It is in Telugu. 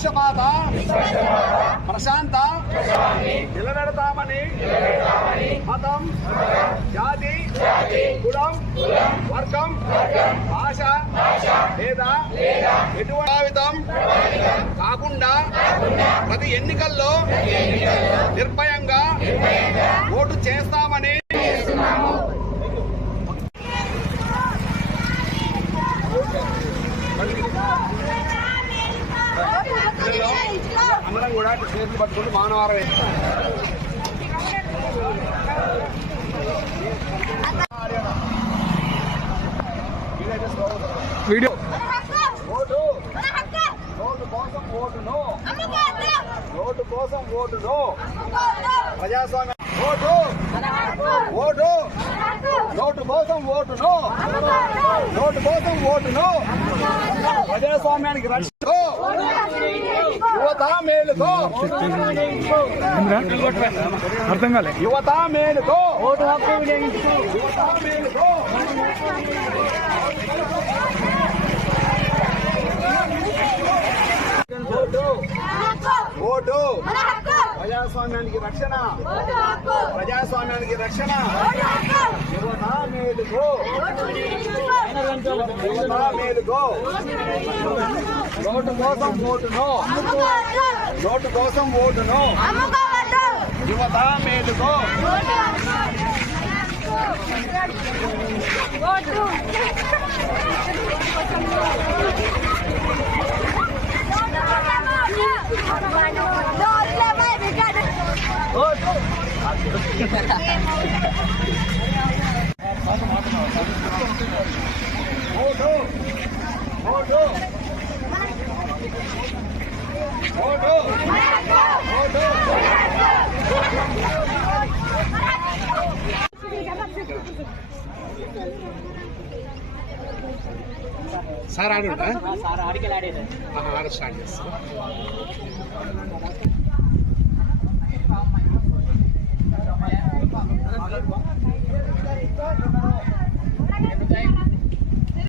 నిష్పక్షపాత ప్రశాంత నిలబెడతామని మతం, జాతి, కులం, వర్గం, భాష లేదా ఎటువంటి కాకుండా ప్రతి ఎన్నికల్లో నిర్భయంగా ఓటు చేస్తామని అందరం కూడా చేతులు పట్టుకుంటూ మానవారం వీడియో ఓటు నోటు కోసం ఓటును, నోటు కోసం ఓటును, ప్రజాస్వామ్య ఓటు ఓటు నోటు కోసం ఓటును, నోటు కోసం ఓటును, ప్రజాస్వామ్యానికి రక్షణ యువత మేలుకో, అర్థం కాలే యువత మేలుకో, ఓటు హక్కు వినియోగించుకో, యువత మేలుకో. ఓటు ప్రజాస్వామ్యానికి రక్షణ, ప్రజాస్వామ్యానికి రక్షణ, యువత మేలుకో, యువత మేలుకో. నోటు కోసం ఓటును, నోటు కోసం ఓటును, యువత మేలుకో. Vote vote vote vote sir ఆడుంటా, సార్ ఆడికి ఆడేది ఆడ స్టార్ట్ చేస్తారు.